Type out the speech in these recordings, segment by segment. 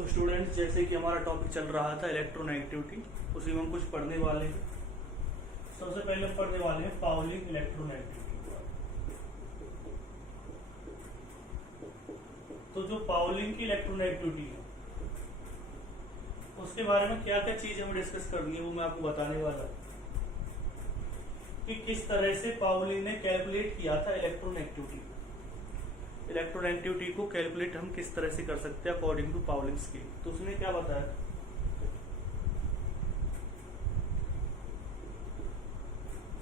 तो स्टूडेंट्स, जैसे कि हमारा टॉपिक चल रहा था इलेक्ट्रोनेगेटिविटी, उसी में हम कुछ पढ़ने वाले हैं। सबसे पहले हम पढ़ने वाले हैं पाउलिंग इलेक्ट्रोनेगेटिविटी। तो जो पाउलिंग की इलेक्ट्रोनेगेटिविटी है उसके बारे में क्या क्या चीज हमें डिस्कस करनी है वो मैं आपको बताने वाला हूं कि किस तरह से पाउलिंग ने कैलकुलेट किया था इलेक्ट्रोनेगेटिविटी। इलेक्ट्रोनेगेटिविटी को कैलकुलेट हम किस तरह से कर सकते हैं अकॉर्डिंग टू पाउलिंग स्केल। तो उसने क्या बताया,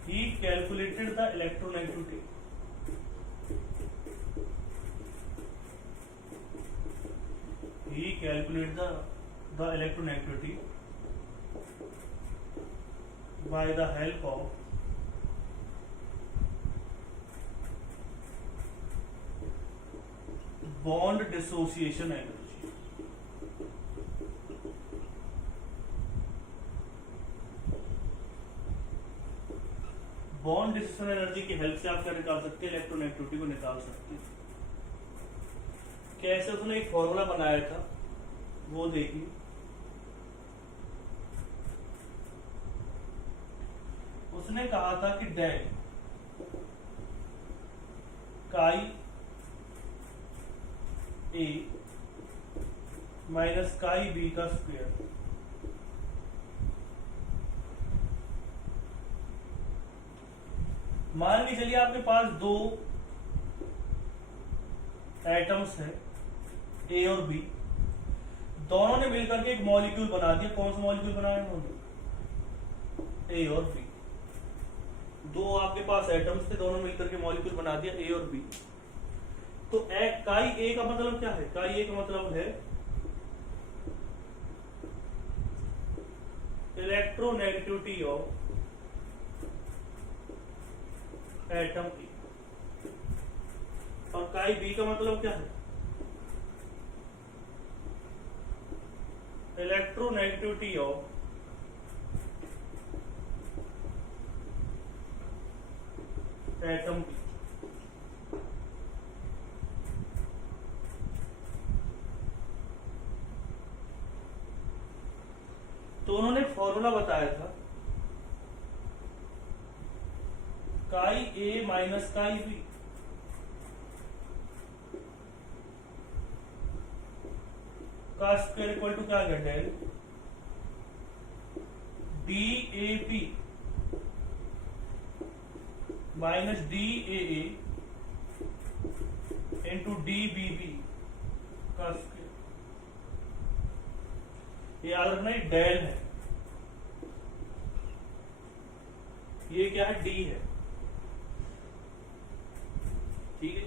he calculated the electronegativity by the help of bond dissociation energy। Bond dissociation energy की हेल्प से आप क्या निकाल सकते हैं, इलेक्ट्रोनेगेटिविटी को निकाल सकते हैं। कैसे उसने एक फॉर्मूला बनाया था वो देखिए। उसने कहा था कि डेल काई ए माइनस काई बी का स्क्वायर मान के चलिए आपके पास दो एटम्स हैं ए और बी, दोनों ने मिलकर के एक मॉलिक्यूल बना दिया। कौन सा मॉलिक्यूल बनाया उन्होंने, ए और बी। दो आपके पास एटम्स थे, दोनों मिलकर के मॉलिक्यूल बना दिया ए और बी। तो काई ए का मतलब क्या है, काई ए का मतलब है इलेक्ट्रोनेगेटिविटी ऑफ एटम ए, और काई बी का मतलब क्या है, इलेक्ट्रोनेगेटिविटी ऑफ एटम बी। तो उन्होंने फॉर्मूला बताया था chi A minus chi B का स्क्वायर इक्वल टू क्या है, del D A B minus D A into D B B का स्क्वायर। ये याद रखना, ये डेल है, ये क्या है, डी है, ठीक है।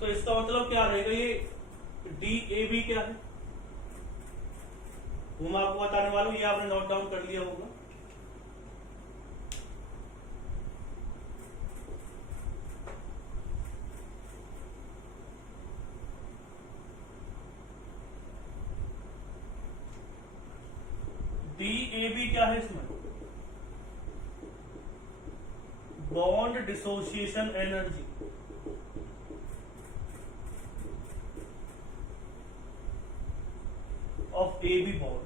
तो इसका मतलब क्या रहेगा, ये डी ए बी क्या है वो मैं आपको बताने वाला हूं, ये आपने नोट डाउन कर लिया होगा। डी ए बी क्या है इसमें, bond dissociation energy of A B bond.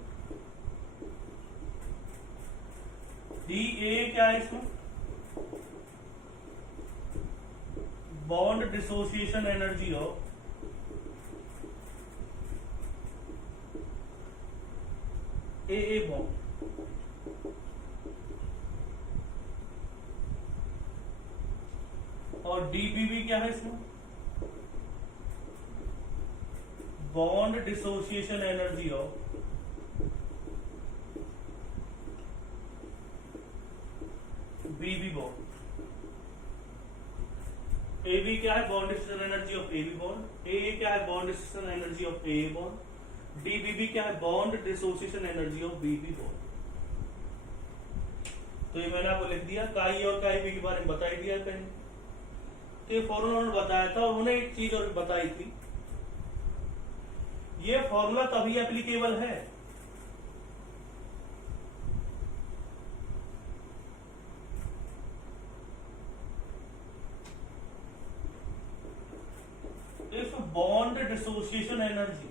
D A क्या है इसमें, bond dissociation energy of A bond. और डीबीबी क्या है इसमें, bond dissociation energy of BB bond. A B क्या है, bond dissociation energy of A B bond. A क्या है, bond dissociation energy of A bond. DBB क्या है, bond dissociation energy of BB bond. तो ये मैंने आपको लिख दिया, काई और काई बी के बारे में बता ही दिया पहले। तो ये फॉर्मूला उन्होंने बताया था, और उन्होंने एक चीज और बताई थी, ये फॉर्मूला तभी एप्लीकेबल है if bond dissociation energy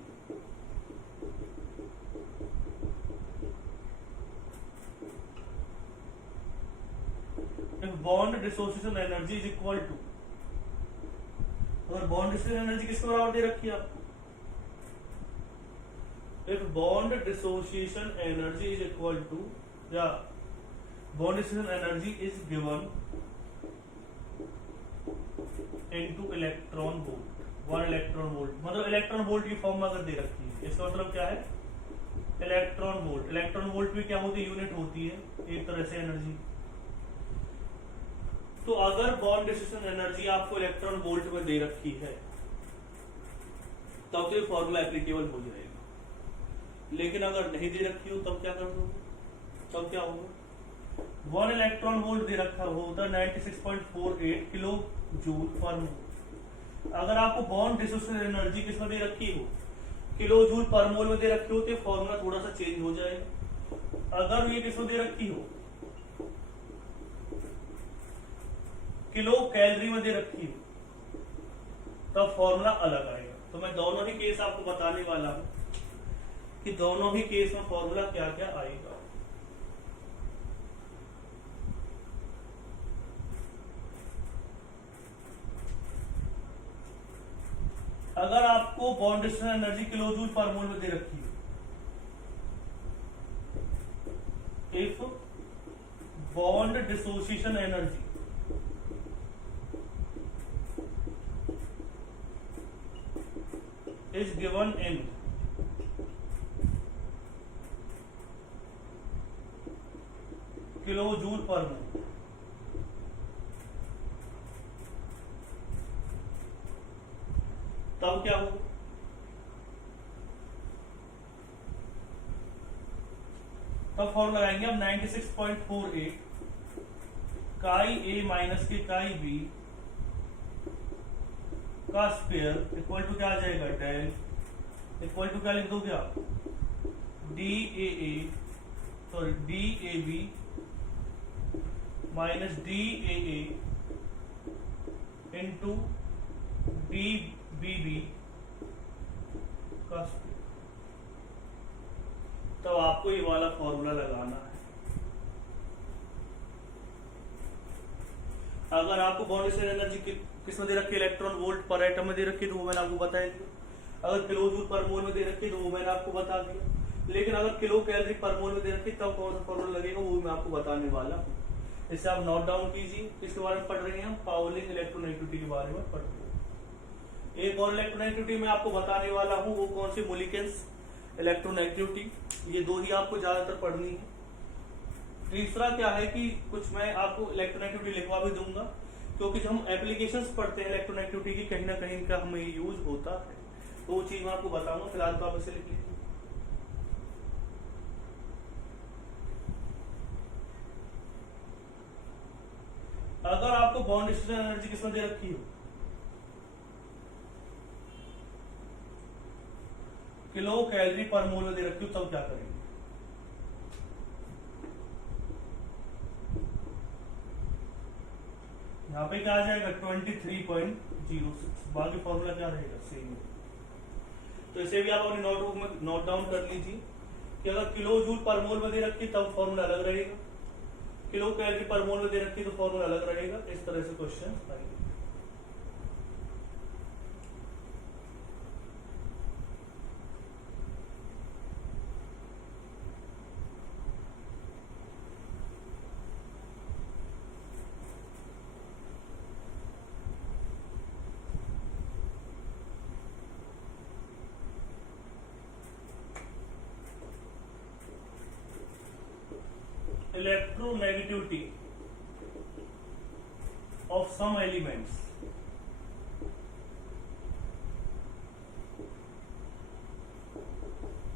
bond dissociation energy is equal to, अगर बॉन्ड डिसोसिएशन एनर्जी किसके बराबर दे रखी है आपको, if bond dissociation energy is equal to, या bond dissociation energy is given into electron volt, 1 electron volt, मतलब इलेक्ट्रॉन वोल्ट की फॉर्म में अगर दे रखी है, इसका मतलब क्या है, इलेक्ट्रॉन वोल्ट। इलेक्ट्रॉन वोल्ट भी क्या होती है, यूनिट होती है एक तरह से एनर्जी। तो अगर बॉन्ड डिसोसिएशन एनर्जी आपको इलेक्ट्रॉन वोल्ट में दे रखी है तब तो ये फॉर्मूला एप्लीकेबल हो जाएगा, लेकिन अगर नहीं दे रखी हो तब क्या कर दोगे, तब क्या होगा, 1 इलेक्ट्रॉन वोल्ट दे रखा होता है 96.48 किलो जूल पर मोल। अगर आपको बॉन्ड डिसोसिएशन एनर्जी किसमें दे रखी हो, किलो जूल पर मोल में दे रखी हो, तो फॉर्मूला थोड़ा सा चेंज हो जाएगा। अगर ये किसमें दे रखी हो, किलो कैलोरी में दे रखी हो, तब फॉर्मूला अलग आएगा। तो मैं दोनों ही केस आपको बताने वाला हूं कि दोनों ही केस में फॉर्मूला क्या क्या आएगा। अगर आपको bond dissociation energy kilojoule per mole में दे रखी है, if bond dissociation energy is given in kilojoule per mole, तब क्या होगा, तब फॉर्मूला लगाएंगे हम 96.48 काई ए माइनस के काई बी का स्क्वायर इक्वल टू क्या आ जाएगा, डेल इक्वल टू क्या लिख दोगे आप, D A B minus D A into D B B का स्क्वायर। तो आपको ये वाला फॉर्मूला लगाना है। अगर आपको बॉन्ड डिसोसिएशन एनर्जी किसमें दे रखी है, इलेक्ट्रॉन वोल्ट पर एटम में दे रखी है, तो वो मैंने आपको बता दिया। अगर किलो जूल पर मोल में दे रखी है तो वो मैंने आपको बता दिया। लेकिन अगर किलो कैलोरी पर मोल में दे रखी है तब कौन सा फॉर्मूला लगेगा वो मैं आपको बताने वाला हूँ। इसे आप नोट डाउन कीजिए। किसके बारे में पढ़ रहे हैं हम, पाउलिंग इलेक्ट्रोनेगेटिविटी के बारे में पढ़ रहे हैं। एक और इलेक्ट्रोनेगेटिविटी मैं आपको बताने वाला हूँ, वो कौन सी, मुलिकेंस इलेक्ट्रोनेगेटिविटी। ये दो ही आपको ज्यादातर पढ़नी है। तीसरा क्या है कि कुछ मैं आपको इलेक्ट्रोनेगेटिविटी लिखवा भी दूंगा, क्योंकि जब हम एप्लीकेशंस पढ़ते हैं इलेक्ट्रोनेगेटिविटी की, कहीं ना कहीं इनका हमें यूज होता है, तो वो चीज मैं आपको बताऊंगा। फिलहाल तो आप इसे लिख लीजिए। अगर आपको बॉन्ड डिसोसिएशन एनर्जी किसमें दे रखी हो, किलो कैलोरी पर मोल में दे रखी हो, तब क्या करेंगे, यहाँ पे क्या आ जाएगा 23.06, बाकी फॉर्मूला क्या रहेगा, सेम। तो इसे भी आप अपनी नोटबुक में नोट डाउन कर लीजिए कि अगर किलो जूल पर मोल में दे रखी तब फॉर्मूला अलग रहेगा, किलो कैलोरी पर मोल में दे रखी तो फॉर्मूला अलग रहेगा। इस तरह से क्वेश्चन आएंगे। Electronegativity of some elements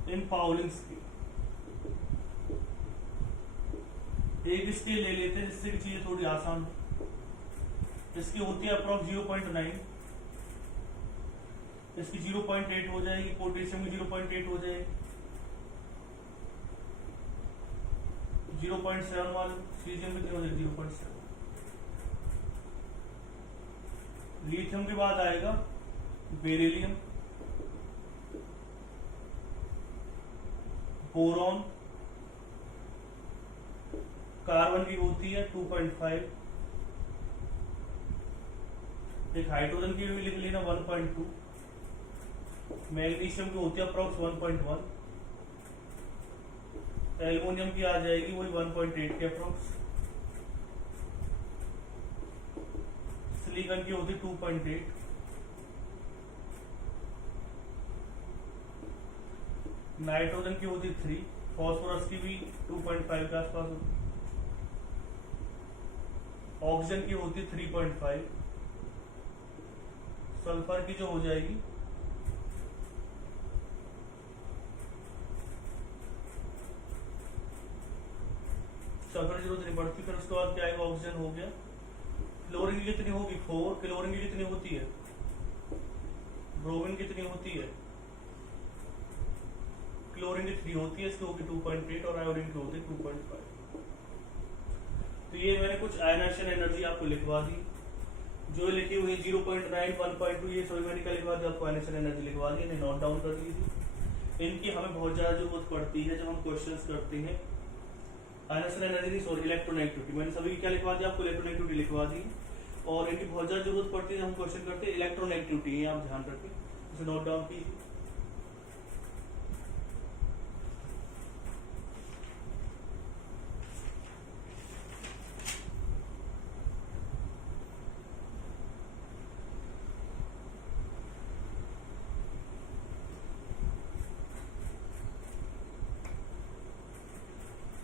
in Pauling scale। एक स्केल ले लेते हैं जिससे कि चीजें थोड़ी आसान हो। इसकी होती है अप्रॉक्स 0.9, इसकी 0.8 हो जाएगी, पोटेशियम की 0.8 हो जाएगी, 0.7 वाले सीजियम कितने हो जाएगी, 0.7। लिथियम के बाद आएगा बेरिलियम, बोरॉन, कार्बन की होती है 2.5, एक हाइड्रोजन की भी लिख लेना 1.2, मैग्नीशियम की होती है अप्रॉक्स 1.1, एल्युमिनियम की आ जाएगी वही 1.8 के अप्रॉक्स, सिलिकॉन की होती 2.8, नाइट्रोजन की होती 3, फॉस्फोरस की भी 2.5 के आसपास होती, ऑक्सीजन की होती 3.5, सल्फर की जो हो जाएगी सल्फर की जरूरत नहीं पड़ती। फिर उसके बाद क्या आएगा, ऑक्सीजन हो गया। क्लोरीन की कितनी होगी 4, क्लोरीन की कितनी होती है, ब्रोमीन कितनी होती है, क्लोरीन की 3 होती है, इसकी होगी 2.8 और आयोडीन की होती है 2.5। तो ये मैंने कुछ आयनाइजेशन एनर्जी आपको लिखवा दी, जो लिखी हुई 0.9, 1.2 ये सभी मैंने क्या लिखवा दिया आपको, आयनाइजेशन एनर्जी लिखवा दी, इन्हें नोट डाउन कर लीजिए। इनकी हमें बहुत ज्यादा जरूरत पड़ती है जब हम क्वेश्चंस करते हैं। आयनाइजेशन एनर्जी सॉरी इलेक्ट्रोनेगेटिविटी, मैंने सभी क्या लिखवा दिया आपको, इलेक्ट्रोनेगेटिविटी लिखवा दी, और इनकी बहुत ज्यादा जरूरत पड़ती है जब हम क्वेश्चन करते हैं इलेक्ट्रोनेगेटिविटी, आप ध्यान रखें, इसे नोट डाउन कीजिए।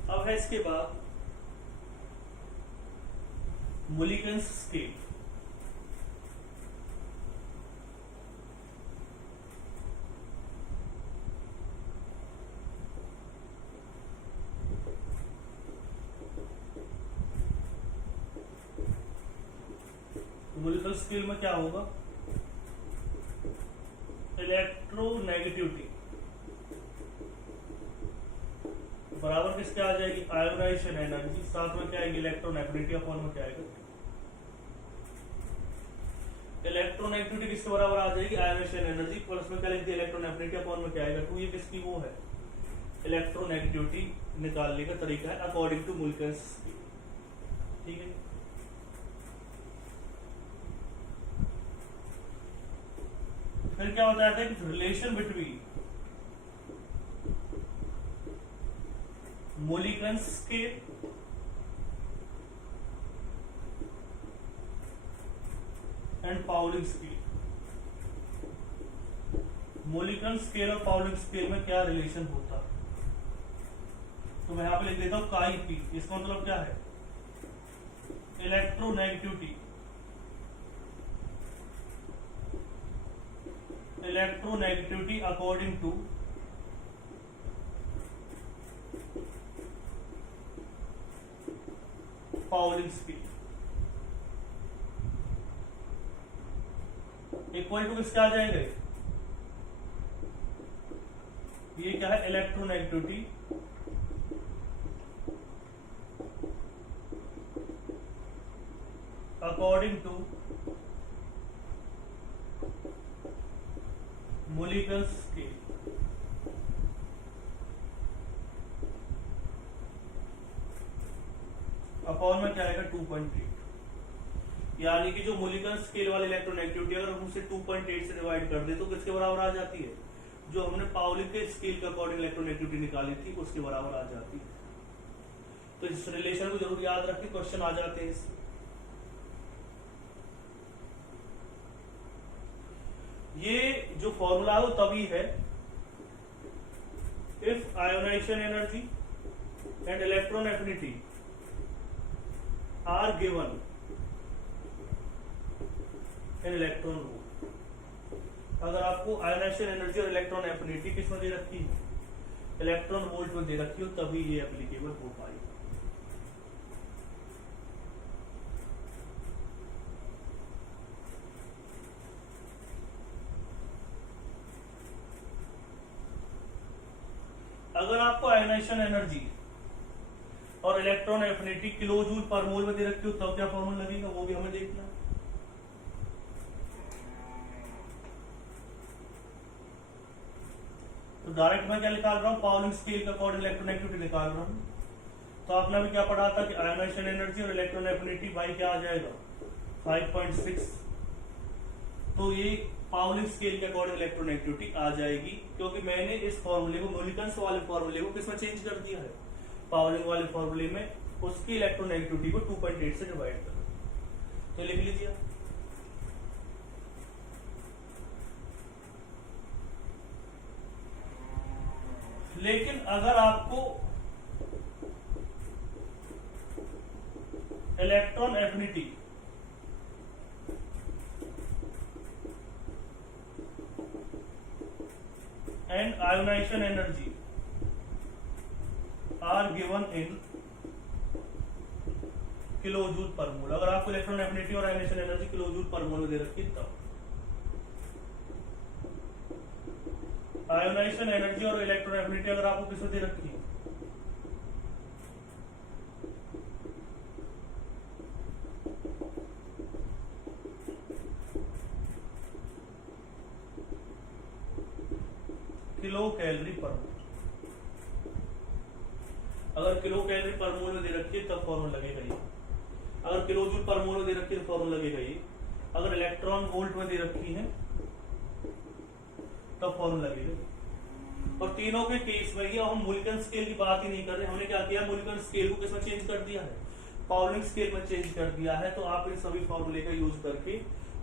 अब है इसके बाद मुलिकन्स स्केल। मुलिकन्स स्केल में क्या होगा, इलेक्ट्रोनेगेटिविटी बराबर किसके आ जाएगी, आयोनाइजेशन एनर्जी, साथ में क्या आएगी इलेक्ट्रोनेगेटिविटी अपॉन में क्या आएगा, इलेक्ट्रोनेगेटिविटी किसके बराबर आ जाएगी, आयोनाइजेशन एनर्जी, प्लस में क्या लिख दिया इलेक्ट्रोनेगेटिविटी अपॉन में क्या आएगा 2, ये किसकी वो है, इलेक्ट्रोनेगेटिविटी निकालने का तरीका है अकॉर्डिंग टू मुलिकन्स स्केल। ठीक है, फिर क्या होता है relation between Mulliken's scale and Pauling scale. Mulliken scale और पाउलिंग स्केल में क्या रिलेशन होता है, तो मैं यहां पे लिख देता हूं काई पी, इसका मतलब क्या है, electronegativity, electronegativity according to Pauling scale equal to किसके आ जाएंगे, ये क्या है electronegativity according to Mulliken scale. Upon में क्या आएगा 2.8, यानी कि जो मुलिकन स्केल वाली इलेक्ट्रोनेगेटिविटी अगर हम उसे 2.8 से डिवाइड कर दे तो किसके बराबर आ जाती है, जो हमने पाउली के स्केल के अकॉर्डिंग इलेक्ट्रोनेगेटिविटी निकाली थी उसके बराबर आ जाती है। तो इस रिलेशन को जरूर याद रखें, क्वेश्चन आ जाते हैं इससे। ये जो फॉर्मूला है वो तभी है if ionization energy and electron affinity are given in electron volt. अगर आपको आयोनाइजेशन एनर्जी और इलेक्ट्रॉन एफिनिटी किसमें दे रखी है, इलेक्ट्रॉन वोल्ट में दे रखी हो, तभी ये एप्लीकेबल हो पाएगा। अगर आपको आयोनाइजेशन एनर्जी और electron affinity kilojoule per mole में दे रखी हो तब क्या फॉर्मूला लगेगा, वो भी हमें देखना है। तो डायरेक्ट मैं क्या निकाल रहा हूं, पाउलिंग स्केल का अकॉर्डिंग इलेक्ट्रोनेगेटिविटी निकाल रहा हूं। तो आपने अभी क्या पढ़ा था कि आयोनाइजेशन एनर्जी और इलेक्ट्रॉन एफिनिटी बाई क्या आ जाएगा 5.6 तो ये पाउलिंग स्केल के अकॉर्डिंग इलेक्ट्रोनेगेटिविटी आ जाएगी, क्योंकि मैंने इस फॉर्मूले को मोलिकन्स वाले फॉर्मूले को किसमें चेंज कर दिया है, पाउलिंग वाले फॉर्मूले में, उसकी इलेक्ट्रोनेगेटिविटी को 2.8 से डिवाइड कर, तो लिख लीजिए। लेकिन अगर आपको electron affinity and ionisation energy are given in kilojoule per mole, अगर आपको इलेक्ट्रॉन एफिनिटी और ionisation energy kilojoule per mole में दे रखी तब आयोनाइजेशन एनर्जी और इलेक्ट्रॉन एफिनिटी अगर आपको किसमें दे रखी है, किलो कैलोरी पर मोल, अगर किलो कैलोरी पर मोल में दे रखी है तब फॉर्मूला लगेगा ये, अगर किलो जूल पर मोल में दे रखी है तो फॉर्मूला लगेगा ये, अगर इलेक्ट्रॉन वोल्ट में दे रखी है तब फॉर्मूला लगेगा। और तीनों के केस में हम मोलिकन स्केल की बात ही नहीं कर रहे, हमने क्या किया, मोलिकन स्केल को किसमें चेंज कर दिया है, पाउलिंग स्केल में चेंज कर दिया है। तो आप इन सभी फॉर्मूले का यूज करके,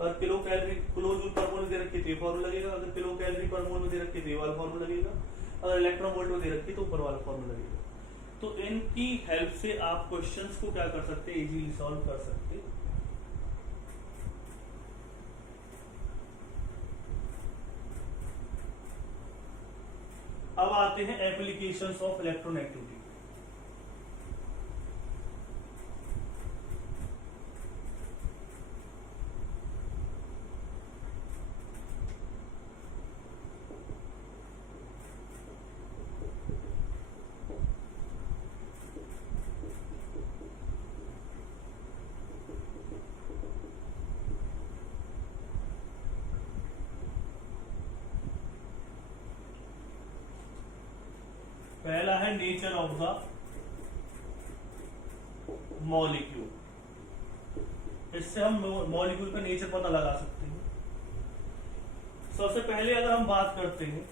अगर kilo calorie kilo joule per mole में दे रखी तो फॉर्मूला लगेगा, अगर किलो कैलोरी पर मोल में दे रखी तो वाला फॉर्मूला लगेगा, अगर इलेक्ट्रॉन वोल्ट में दे रखी तो ऊपर वाला फॉर्मूला लगेगा। तो इनकी हेल्प से आप क्वेश्चंस को क्या कर सकते हैं, इजीली सॉल्व कर सकते हैं। अब आते हैं एप्लीकेशंस ऑफ इलेक्ट्रोनेगेटिविटी। पहला है नेचर ऑफ द मॉलिक्यूल, इससे हम मॉलिक्यूल का नेचर पता लगा सकते हैं। सबसे पहले अगर हम बात करते हैं,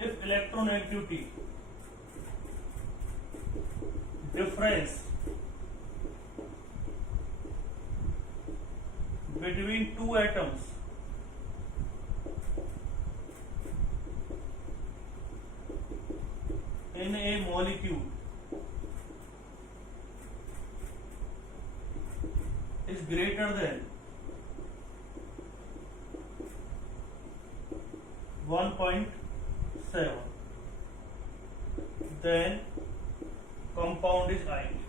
if electronegativity difference between two atoms in a molecule is greater than 1.7, then compound is ionic।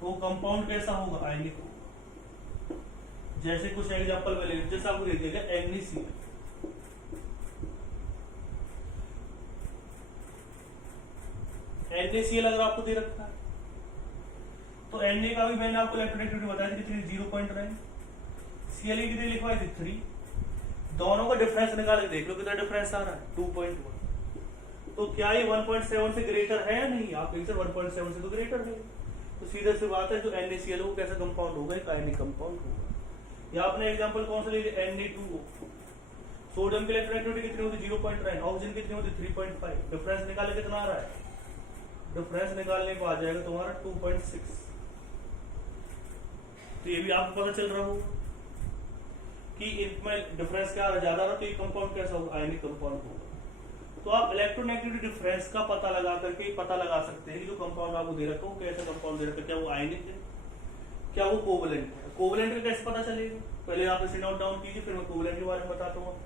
तो कंपाउंड कैसा होगा, आयनिक होगा। जैसे कुछ एग्जांपल में ले, जैसे आपको दे दिया गया NaCl, NaCl अगर आपको दे रखा है तो Na का भी मैंने आपको इलेक्ट्रोनेगेटिविटी बताया थी कितनी, 0.9, Cl की कितनी लिखवाई थी 3, दोनों का डिफरेंस निकाल के देख लो कितना डिफरेंस आ रहा है, 2.1। तो क्या ये 1.7 से ग्रेटर है या नहीं, आप कहेंगे 1.7 से तो ग्रेटर है, तो सीधे से बात है जो NaCl वो कैसा कंपाउंड होगा, एक आयनिक कंपाउंड होगा। या आपने एग्जांपल कौन सा ले लिया, Na2O, सोडियम की इलेक्ट्रोनेगेटिविटी कितनी होती 0.9, ऑक्सीजन कितनी होती 3.5, डिफरेंस निकाले कितना आ रहा है, डिफरेंस निकालने को आ जाएगा तुम्हारा 2.6। तो ये भी आपको पता चल रहा होगा कि इनमें डिफरेंस क्या ज्यादा रहा, तो ये कंपाउंड कैसा होगा, आयनिक कंपाउंड होगा। तो आप इलेक्ट्रोनेगेटिविटी डिफरेंस का पता लगा करके पता लगा सकते हैं कि जो कंपाउंड आपको दे रखा है कैसा कंपाउंड दे रखा है, क्या वो आयनिक है, क्या वो कोवलेंट है। कोवलेंट का कैसे पता चलेगा, पहले आप इसे नोट डाउन कीजिए, फिर मैं कोवलेंट के बारे में बताता हूँ।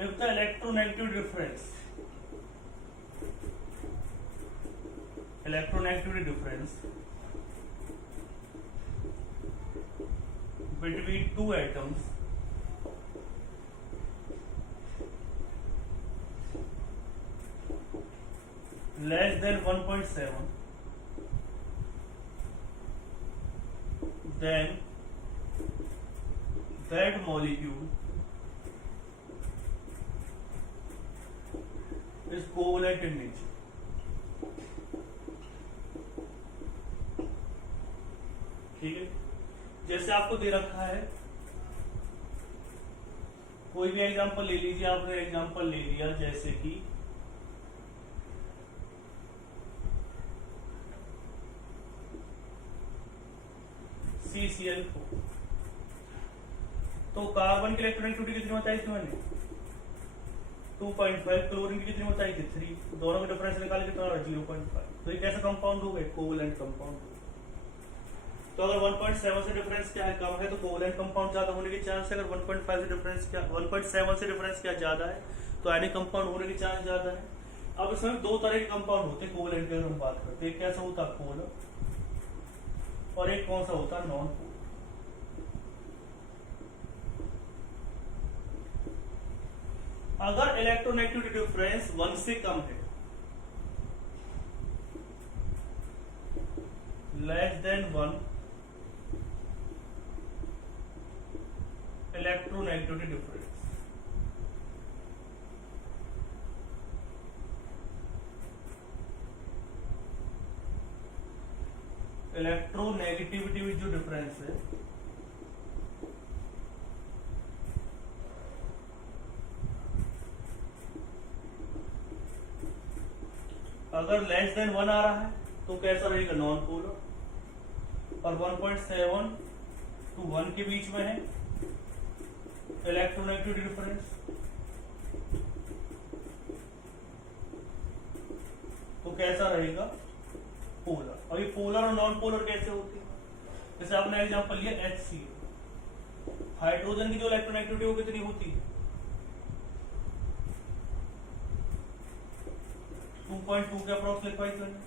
If the electronegative difference electronegativity difference between two atoms less than 1.7, then that molecule is covalent in nature. ठीक है, जैसे आपको दे रखा है, कोई भी एग्जांपल ले लीजिए, आपने एग्जांपल ले लिया जैसे कि CCl4, तो कार्बन की इलेक्ट्रोनेगेटिविटी कितनी बताई थी मैंने 2.5, क्लोरीन की कितनी बताई थी 3, दोनों का डिफरेंस निकाले कितना हो रहा है 0.5, तो ये कैसा कंपाउंड हो गए कोवैलेंट कंपाउंड। तो अगर 1.7 से डिफरेंस क्या है कम है तो कोवैलेंट कंपाउंड ज्यादा होने के चांस है, अगर 1.5 से डिफरेंस क्या 1.7 से डिफरेंस क्या ज्यादा है तो आयनिक कंपाउंड होने के चांस ज्यादा है। अब इसमें दो तरह के कंपाउंड होते हैं कोवैलेंट की अगर हम बात करते हैं, एक कैसा होता है पोलर और एक कौन सा होता है नॉन पोलर। अगर इलेक्ट्रोनेगेटिविटी डिफरेंस 1 से कम है, less than 1 electronegativity difference, electronegativity में जो डिफरेंस है अगर लेस देन 1 आ रहा है तो कैसा रहेगा नॉन पोलर, और 1.7 to 1 के बीच में है इलेक्ट्रोनेगेटिविटी डिफरेंस, तो कैसा रहेगा पोलर। और ये पोलर और नॉन पोलर कैसे होते हैं, जैसे आपने एग्जांपल लिया HCl, हाइड्रोजन की जो इलेक्ट्रोनेगेटिविटी वो कितनी होती है 2.2 के अप्रॉक्स लिखा है मैंने,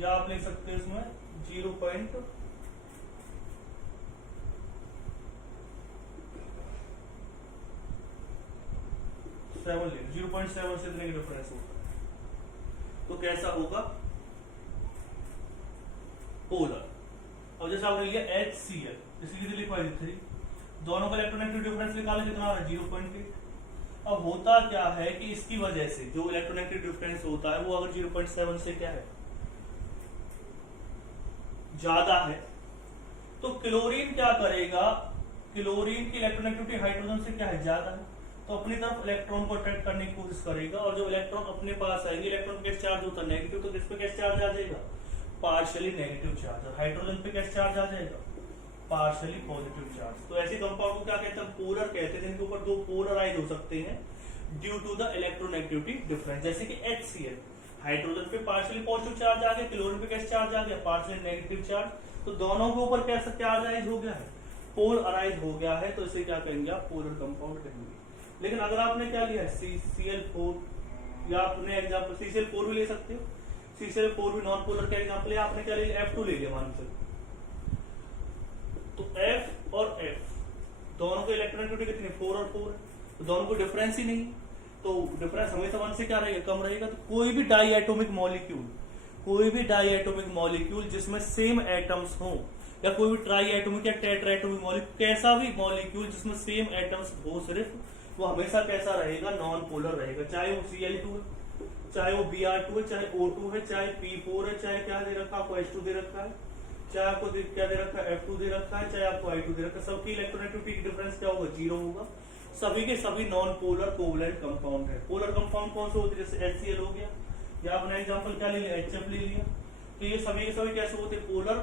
या आप लिख सकते हैं इसमें 0.7 से इतने का डिफरेंस होगा, तो कैसा होगा पोलर। और जैसे आपने लिया HCl, इसकी कितनी लिखवाई 3, दोनों का इलेक्ट्रोनेगेटिविटी डिफरेंस निकाले कितना आ रहा है 0.8। अब होता क्या है कि इसकी वजह से जो इलेक्ट्रोनेगेटिविटी डिफरेंस होता है वो अगर 0.7 से क्या है ज्यादा है तो क्लोरीन क्या करेगा, क्लोरीन की इलेक्ट्रोनेगेटिविटी हाइड्रोजन से क्या है ज्यादा है, तो अपनी तरफ इलेक्ट्रॉन को अट्रैक्ट करने की कोशिश करेगा, और जो इलेक्ट्रॉन अपने पास आएंगे, इलेक्ट्रॉन कैसे चार्ज होता है नेगेटिव, तो किस पे कैसे चार्ज आ जाएगा पार्शियली नेगेटिव चार्ज, और हाइड्रोजन पे कैसे चार्ज आ जाएगा पार्शियली पॉजिटिव चार्ज। तो ऐसे कंपाउंड को क्या कहते हैं पोलर कहते हैं, जिनके ऊपर दो पोलराइज हो सकते हैं due to the electronegativity difference, जैसे कि HCl, हाइड्रोजन पे पार्शियली पॉजिटिव चार्ज आ गया, क्लोरीन पे कैसे चार्ज आ गया पार्शियली नेगेटिव चार्ज, तो दोनों के ऊपर कैसा चार्ज हो गया है पोलराइज हो गया है, तो इसे क्या कहेंगे आप पोलर कंपाउंड कहेंगे। लेकिन अगर आपने क्या लिया है CCl4, या आपने एग्जाम्पल CCl4 भी ले सकते हो, CCl4 भी नॉन पोलर का एग्जाम्पल है, आपने क्या ले लिया F2 ले लिया मान चलो, तो F और F दोनों के इलेक्ट्रोनेगेटिविटी कितनी 4 और 4 है, तो दोनों को डिफरेंस ही नहीं, तो डिफरेंस हमेशा 1 से क्या रहेगा कम रहेगा। तो कोई भी डाई एटॉमिक मॉलिक्यूल जिसमें सेम एटम्स हो, या कोई भी ट्राई एटॉमिक या टेट्रा एटॉमिक मॉलिक्यूल, कैसा भी मॉलिक्यूल जिसमें सेम एटम्स हो सिर्फ, वो हमेशा कैसा रहेगा नॉन पोलर रहेगा, चाहे वो Cl2 है, चाहे वो Br2 है, चाहे O2 है, चाहे P4 है, चाहे क्या दे रखा है आपको H2 दे रखा है, चाहे आपको क्या दे रखा है F2 दे रखा है, चाहे आपको I2 दे रखा है, सबकी इलेक्ट्रोनेगेटिविटी डिफरेंस क्या होगा 0 होगा, सभी के सभी नॉन पोलर कोवैलेंट कंपाउंड है। पोलर कंपाउंड कौन से होते हैं, जैसे HCl हो गया, या आपने एग्जांपल क्या ले लिया HF ले लिया, तो ये सभी के सभी कैसे होते हैं पोलर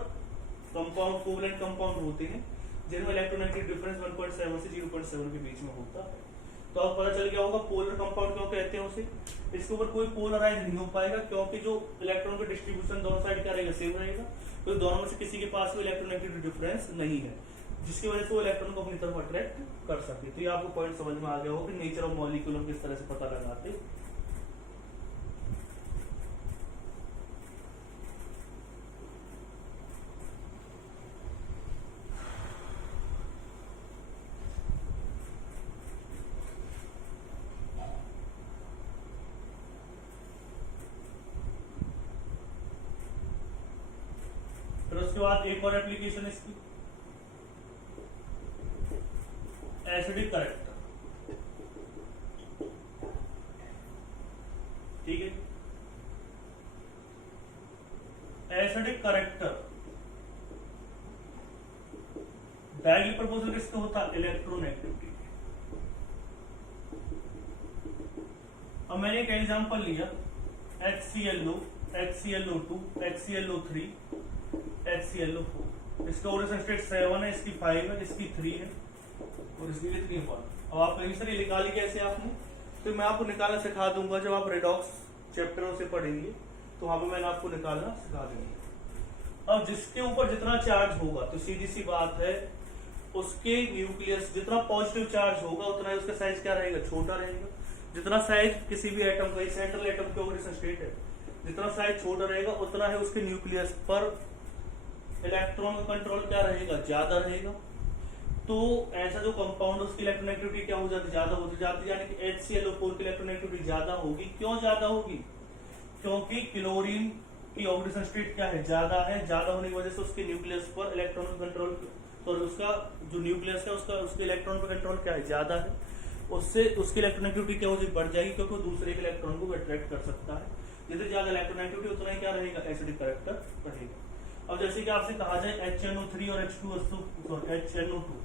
कंपाउंड कोवैलेंट कंपाउंड होते हैं, जिनमें इलेक्ट्रोनेगेटिव डिफरेंस 1.7 से 0.7 के बीच में होता है। तो अब पता चल गया होगा पोलर कंपाउंड क्यों कहते हैं उसे, इसके ऊपर कोई पोलराइज नहीं हो पाएगा, क्योंकि जो इलेक्ट्रॉन का डिस्ट्रीब्यूशन दोनों साइड क्या रहेगा सेम रहेगा, तो दोनों में से किसी के पास भी इलेक्ट्रोनेगेटिव डिफरेंस नहीं है, जिसकी वजह से वो इलेक्ट्रॉन को अपनी तरफ अट्रैक्ट कर सकते। तो ये आपको पॉइंट समझ में आ गया होगा कि नेचर ऑफ मॉलिक्यूल किस तरह से पता लगाते। फिर उसके बाद एक और एप्लीकेशन इसकी एसिडिक करेक्टर, ठीक है। एसिडिक करेक्टर डायरेक्टली प्रपोजल किसका होता है? इलेक्ट्रोनेगेटिविटी। अब मैंने एक एग्जांपल लिया HClO, HClO2, HClO3, HClO4। इसका ओरिजिन स्टेट 7 है, इसकी 5 है, इसकी 3 है और इसकी कितनी 1। अब आप कहीं से निकाली कैसे आपने, तो मैं आपको निकालना सिखा दूंगा। जब आप रेडॉक्स चैप्टरों से पढ़ेंगे तो वहां पर मैंने आपको निकालना सिखा दूंगा। अब जिसके ऊपर जितना चार्ज होगा तो सीधी सी बात है उसके न्यूक्लियस जितना पॉजिटिव चार्ज होगा उतना ही उसका साइज क्या रहेगा? छोटा रहेगा। जितना साइज किसी भी एटम का, सेंट्रल एटम के ओरिजिन स्टेट है, जितना साइज छोटा रहेगा उतना है उसके न्यूक्लियस पर इलेक्ट्रॉन का कंट्रोल क्या रहेगा? ज्यादा रहेगा। तो ऐसा जो कंपाउंड उसकी इलेक्ट्रोनेगेटिविटी क्या हो जाती? ज्यादा होती जाती, यानी कि HClO4 की इलेक्ट्रोनेगेटिविटी ज्यादा होगी। क्यों ज्यादा होगी? क्योंकि क्लोरीन की ऑक्सीजन स्टेट क्या है? ज्यादा है। ज्यादा होने की वजह से उसके न्यूक्लियस पर इलेक्ट्रॉन कंट्रोल, तो उसका जो न्यूक्लियस है उसके इलेक्ट्रॉन पर कंट्रोल क्या है? ज्यादा है। उससे उसकी इलेक्ट्रोनेगेटिविटी क्या होगी? बढ़ जाएगी, क्योंकि दूसरे के इलेक्ट्रॉन को अट्रैक्ट कर सकता है। जितनी ज्यादा इलेक्ट्रोनेगेटिविटी उतना ही क्या रहेगा? एसिडिक कैरेक्टर रहेगा। अब जैसे कि आपसे कहा जाए HNO3 और HNO2,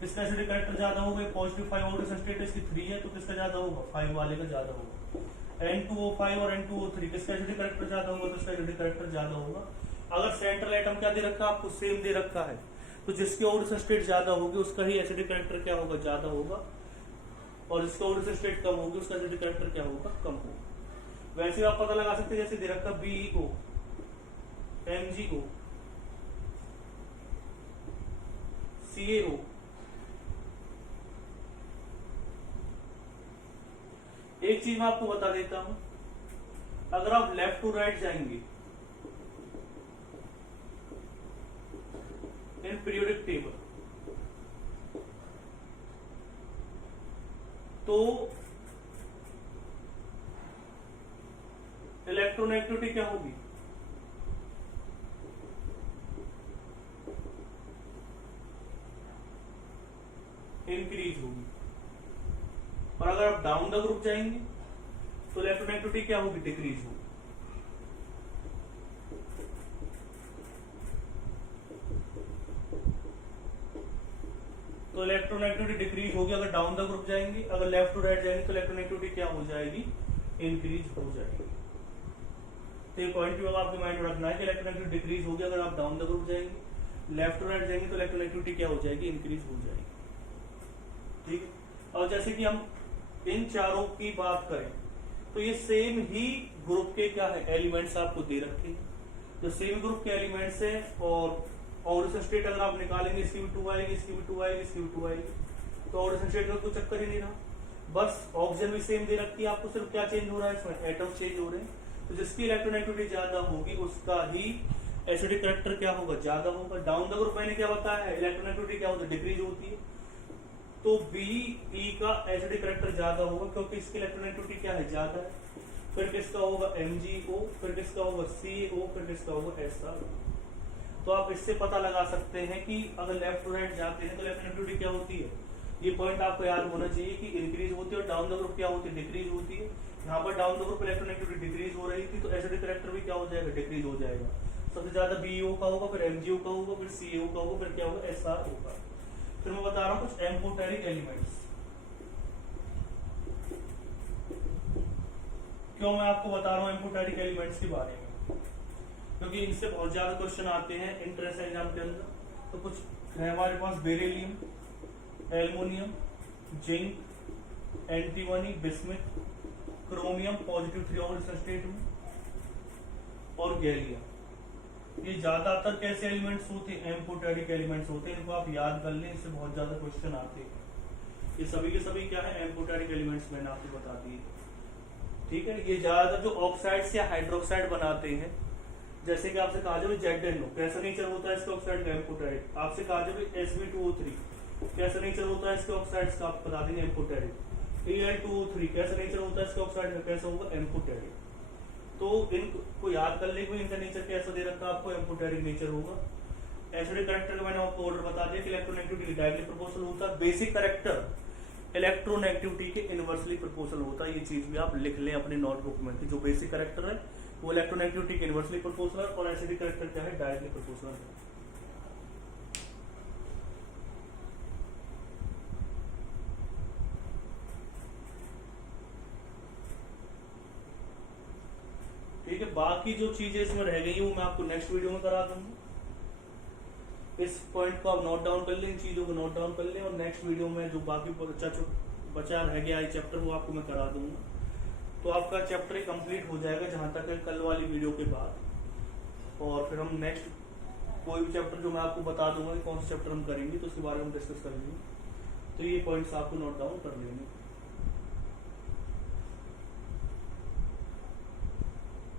किसका एसिडिक कैरेक्टर ज्यादा होगा? पॉजिटिव 5 ऑक्सीजन स्टेट इसकी 3 है, तो किसका ज्यादा होगा? 5 वाले का ज्यादा होगा। N2O5 और N2O3 किसका एसिडिक कैरेक्टर ज्यादा होगा? तो इसका एसिडिक कैरेक्टर ज्यादा होगा। अगर सेंट्रल एटम क्या दे रखा है आपको? सेम दे रखा है, तो जिसकी ऑक्सीजन स्टेट ज्यादा होगी उसका ही एसिडिक कैरेक्टर क्या होगा? ज्यादा होगा, और जिसका ऑक्सीजन स्टेट कम होगी उसका एसिडिक कैरेक्टर क्या होगा? कम होगा। वैसे आप पता लगा सकते हैं, जैसे दे रखा BeO, MgO, CaO। एक चीज मैं आपको बता देता हूं, अगर आप लेफ्ट टू राइट जाएंगे इन पीरियोडिक टेबल, तो इलेक्ट्रोनेगेटिविटी क्या होगी? इंक्रीज होगी। और अगर आप डाउन द ग्रुप जाएंगे तो इलेक्ट्रोनेगेटिविटी क्या होगी? डिक्रीज होगी। तो इलेक्ट्रोनेगेटिविटी डिक्रीज होगी अगर डाउन द ग्रुप जाएंगे। अगर लेफ्ट टू राइट जाएंगे तो इलेक्ट्रोनेगेटिविटी क्या हो जाएगी? इंक्रीज हो जाएगी। तो ये पॉइंट भी आपके माइंड में रखना है कि इलेक्ट्रोनेगेटिविटी डिक्रीज होगी अगर आप डाउन द ग्रुप जाएंगे। लेफ्ट टू राइट जाएंगे तो इलेक्ट्रोनेगेटिविटी क्या हो जाएगी? इंक्रीज हो जाएगी। ठीक है। और जैसे कि हम इन चारों की बात करें तो ये सेम ही ग्रुप के क्या है? एलिमेंट्स आपको दे रखे हैं। जो सेम ग्रुप के एलिमेंट्स है और ऑक्सीजन स्टेट अगर आप निकालेंगे, इसकी भी 2 आएगी, इसकी भी 2 आएगी, इसकी भी 2 आएगी। तो ऑक्सीजन स्टेट का कोई चक्कर ही नहीं रहा, बस ऑक्सीजन भी सेम दे रखी है आपको, सिर्फ क्या चेंज हो रहा है इसमें? एटम चेंज हो रहे हैं। तो जिसकी इलेक्ट्रोनेगेटिविटी ज्यादा होगी उसका ही एसिडिक कैरेक्टर क्या होगा? ज्यादा होगा। डाउन द ग्रुप मैंने क्या बताया है? इलेक्ट्रोनेगेटिविटी क्या होती है? डिक्रीज होती है। तो BE का एसिडिक कैरेक्टर ज्यादा होगा क्योंकि इसकी इलेक्ट्रोनेगेटिविटी क्या है? ज्यादा है। फिर किसका होगा? MgO, फिर किसका होगा? CaO, फिर किसका होगा? SR। तो आप इससे पता लगा सकते हैं कि अगर लेफ्ट टू राइट जाते हैं तो इलेक्ट्रोनेगेटिविटी क्या होती है? ये पॉइंट आपको याद होना चाहिए कि इंक्रीज होती है, और डाउन द ग्रुप क्या होती है? डिक्रीज होती है। यहाँ पर down the group electronegativity decrease हो रही थी, तो एसिडिक कैरेक्टर भी क्या हो जाएगा? डिक्रीज हो जाएगा। सबसे ज्यादा BeO का होगा, फिर MgO का होगा, फिर CaO का होगा, फिर क्या होगा? SR होगा। फिर मैं बता रहा हूं कुछ एम्फोटेरिक एलिमेंट्स। क्यों मैं आपको बता रहा हूं एम्फोटेरिक एलिमेंट्स के बारे में? क्योंकि इनसे बहुत ज्यादा क्वेश्चन आते हैं एंट्रेंस एग्जाम के अंदर। तो कुछ है हमारे पास beryllium, aluminium, zinc, antimony, bismuth, chromium positive 3 oxygen state में, और गैलियम। ये ज्यादातर कैसे एलिमेंट्स होते हैं? एम्फोटेरिक एलिमेंट्स होते हैं। इनको आप याद कर लें, इससे बहुत ज्यादा क्वेश्चन आते हैं। ये सभी के सभी क्या है? एम्फोटेरिक एलिमेंट्स मैंने आपको बता दिए। ठीक है। ये ज्यादातर जो ऑक्साइड्स या हाइड्रोक्साइड बनाते हैं, जैसे कि आपसे कहा जाए ZNO, कैसा नेचर होता है इसके ऑक्साइड का? एम्फोटेरिक। आपसे कहा जाए Sb2O3, कैसा नेचर होता है इसके ऑक्साइड्स का? आप बता देंगे एम्फोटेरिक। Al2O3, कैसा नेचर होता है इसके ऑक्साइड का? कैसा होगा? एम्फोटेरिक। तो इनको याद कर ले, इनका नेचर कैसा दे रखा है आपको, एम्फोटेरिक नेचर होगा। एसिडिक करेक्टर का मैंने आपको ऑर्डर बता दिया कि इलेक्ट्रोनेगेटिविटी डायरेक्टली प्रोपोर्शनल होता है, बेसिक करेक्टर इलेक्ट्रोनेगेटिविटी के इनवर्सली प्रोपोर्शनल होता है। ये चीज भी आप लिख लें अपने नोटबुक में कि जो बेसिक करेक्टर है वो इलेक्ट्रोनेगेटिविटी के इनवर्सली प्रोपोर्शनल और एसिडिक करेक्टर क्या है, डायरेक्टली प्रोपोर्शनल है। ठीक है, बाकी जो चीजें इसमें रह गई वो मैं आपको नेक्स्ट वीडियो में करा दूंगा। इस पॉइंट को आप नोट डाउन कर लें, इन चीजों को नोट डाउन कर लें, और नेक्स्ट वीडियो में जो बाकी बचा रह गया है चैप्टर वो आपको मैं करा दूंगा। तो आपका चैप्टर कंप्लीट हो जाएगा जहां तक है कल वाली वीडियो के बाद। और फिर हम नेक्स्ट कोई भी चैप्टर जो मैं आपको बता दूंगा कि कौन सा चैप्टर हम करेंगे तो उसके बारे में डिस्कस करेंगे। तो ये पॉइंट्स आपको नोट डाउन कर लेंगे।